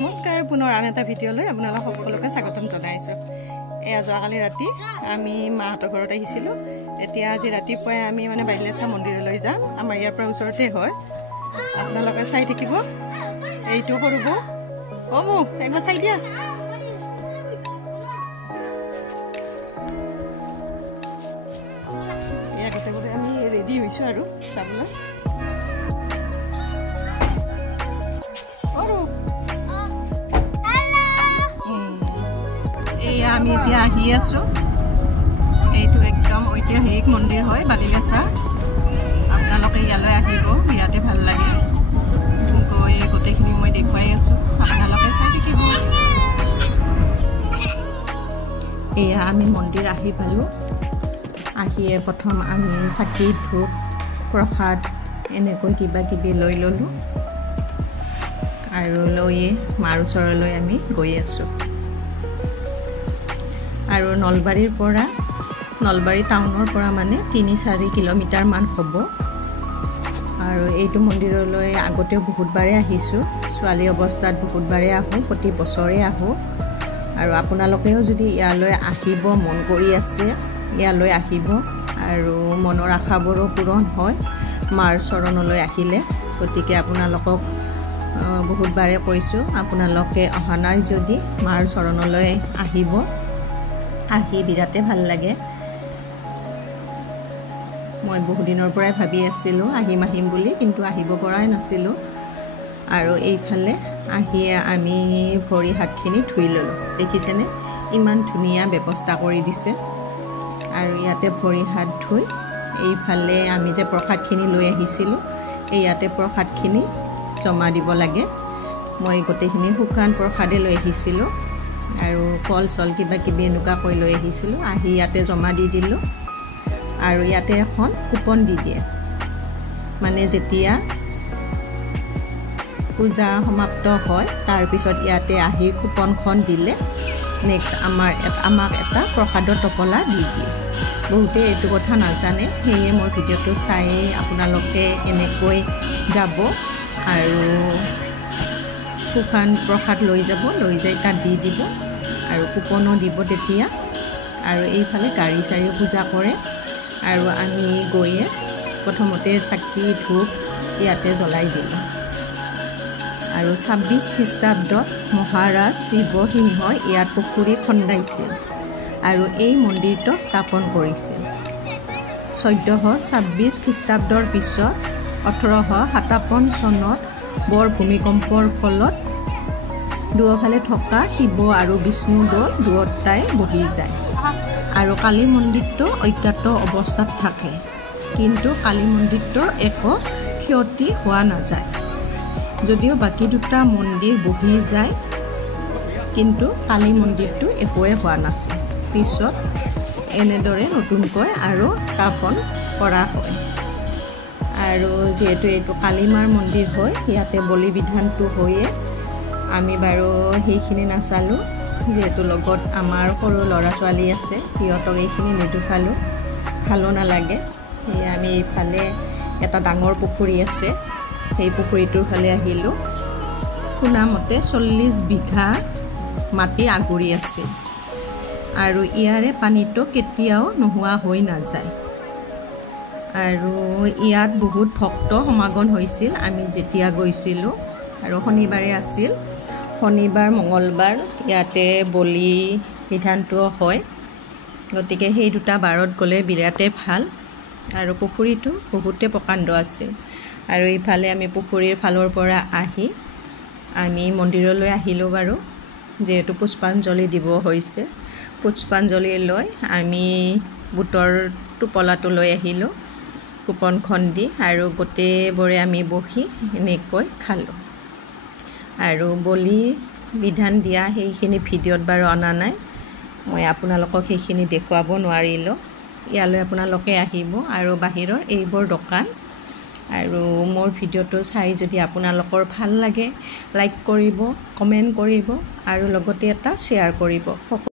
নমস্কাৰ, পুনৰ আন এটা ভিডিঅ'লৈ আপোনালোক সকলোকে স্বাগতম জনাইছোঁ। এয়া যোৱাকালি ৰাতি আমি মাহঁতৰ ঘৰত আহিছিলোঁ। এতিয়া আজি ৰাতিপুৱাই আমি বাইলেচা মন্দিৰলৈ যাম। আমাৰ ইয়াৰ পৰা ওচৰতে হয়, আপোনালোকে চাই থাকিব। এইটো সৰুব মোক একবাৰ চাই দিয়া। এয়া গোটেই আমি ৰেডি হৈছোঁ আৰু যাবলৈ। আমি এতিয়া আহি আছোঁ। এইটো একদম ঐতিহাসিক মন্দিৰ হয় বালিলেচা। আপোনালোকে ইয়ালৈ আহিব, বিৰাটেই ভাল লাগে। গৈ গোটেইখিনি মই দেখুৱাই আছোঁ, আপোনালোকে চাই থাকিব। এয়া আমি মন্দিৰ আহি পালোঁ। আহিয়ে প্ৰথম আমি চাকি ধূপ প্ৰসাদ এনেকৈ কিবা কিবি লৈ ল'লোঁ আৰু লৈয়ে মাৰ ওচৰলৈ আমি গৈ আছোঁ। আৰু নলবাৰী টাউনৰ পৰা 3-4 কিলোমিটাৰমান হ'ব। আৰু এইটো মন্দিৰলৈ আগতেও বহুতবাৰে আহিছোঁ। ছোৱালী অৱস্থাত বহুতবাৰে আহোঁ, প্ৰতি বছৰে আহোঁ। আৰু আপোনালোকেও যদি ইয়ালৈ আহিব মন কৰি আছে, ইয়ালৈ আহিব। আৰু মনৰ আশাবোৰো পূৰণ হয় মাৰ চৰণলৈ আহিলে। গতিকে আপোনালোকক বহুতবাৰে কৈছোঁ, আপোনালোকে অহা নাই যদি মাৰ চৰণলৈ আহিব। আহি বিৰাটেই ভাল লাগে। মই বহুদিনৰ পৰাই ভাবি আছিলোঁ আহিম বুলি, কিন্তু আহিব পৰাই নাছিলোঁ। আৰু এইফালে আহিয়ে আমি ভৰি হাতখিনি ধুই ল'লোঁ। দেখিছেনে ইমান ধুনীয়া ব্যৱস্থা কৰি দিছে। আৰু ইয়াতে ভৰি হাত ধুই এইফালে আমি যে প্ৰসাদখিনি লৈ আহিছিলোঁ, ইয়াতে প্ৰসাদখিনি জমা দিব লাগে। মই গোটেইখিনি শুকান প্ৰসাদে লৈ আহিছিলোঁ আৰু কল চল কিবা কিবি এনেকুৱাকৈ লৈ আহিছিলোঁ। আহি ইয়াতে জমা দি দিলোঁ। আৰু ইয়াতে এখন কুপন দি দিয়ে, যেতিয়া পূজা সমাপ্ত হয় তাৰপিছত ইয়াতে আহি কুপনখন দিলে নেক্সট আমাক এটা প্ৰসাদৰ টোপোলা দি দিয়ে। বহুতে এইটো কথা নাজানে, সেয়ে মোৰ ভিডিঅ'টো চাই আপোনালোকে এনেকৈ যাব আৰু শুকান প্ৰসাদ লৈ যাই তাত দি দিব আৰু কুপনো দিব তেতিয়া। আৰু এইফালে গাড়ী চাৰিও পূজা কৰে। আৰু আমি গৈয়ে প্ৰথমতে চাকি ধূপ ইয়াতে জ্বলাই দিলোঁ। আৰু 26 খ্ৰীষ্টাব্দত মহাৰাজ শিৱসিংহই ইয়াত পুখুৰী খন্দাইছিল আৰু এই মন্দিৰটো স্থাপন কৰিছিল। 1426 খ্ৰীষ্টাব্দৰ পিছত 1857 চনত বৰ ভূমিকম্পৰ ফলত দুয়োফালে থকা শিৱ আৰু বিষ্ণু দৌল দুয়োটাই বহি যায়। আৰু কালী মন্দিৰটো অজ্ঞাত অৱস্থাত থাকে, কিন্তু কালী মন্দিৰটোৰ একো ক্ষতি হোৱা নাযায়। যদিও বাকী দুটা মন্দিৰ বহি যায়, কিন্তু কালী মন্দিৰটো একোৱে হোৱা নাছিল। পিছত এনেদৰে নতুনকৈ আৰু স্থাপন কৰা হয়। আৰু যিহেতু এইটো কালীমাৰ মন্দিৰ হয়, ইয়াতে বলি বিধানটো হৈয়ে আমি বাৰু সেইখিনি নাচালোঁ। যিহেতু লগত আমাৰ সৰু ল'ৰা ছোৱালী আছে, সিহঁতক এইখিনি নেদেখালোঁ, ভালো নালাগে। সেয়ে আমি এইফালে এটা ডাঙৰ পুখুৰী আছে, সেই পুখুৰীটোৰ ফালে আহিলোঁ। শুনামতে 40 বিঘা মাটি আগুৰি আছে আৰু ইয়াৰে পানীটো কেতিয়াও নোহোৱা হৈ নাযায়। আৰু ইয়াত বহুত ভক্ত সমাগম হৈছিল আমি যেতিয়া গৈছিলোঁ। আৰু শনিবাৰে আছিল, শনিবাৰ মঙলবাৰ ইয়াতে বলি বিধানটোও হয়। গতিকে সেই দুটা বাৰত গ'লে বিৰাটেই ভাল। আৰু পুখুৰীটো বহুতে প্ৰকাণ্ড আছিল। আৰু ইফালে আমি পুখুৰীৰ ফালৰ পৰা আহি আমি মন্দিৰলৈ আহিলোঁ বাৰু। যিহেতু পুষ্পাঞ্জলি দিব হৈছে, পুষ্পাঞ্জলি লৈ আমি বুটৰ টোপোলাটো লৈ আহিলোঁ কুপনখন দি। আৰু গোটেইবোৰে আমি বহি এনেকৈ খালোঁ। আৰু বলি বিধান দিয়া সেইখিনি ভিডিঅ'ত বাৰু অনা নাই, মই আপোনালোকক সেইখিনি দেখুৱাব নোৱাৰিলোঁ। ইয়ালৈ আপোনালোকে আহিব। আৰু বাহিৰৰ এইবোৰ দোকান। আৰু মোৰ ভিডিঅ'টো চাই যদি আপোনালোকৰ ভাল লাগে, লাইক কৰিব, কমেণ্ট কৰিব আৰু লগতে এটা শ্বেয়াৰ কৰিব।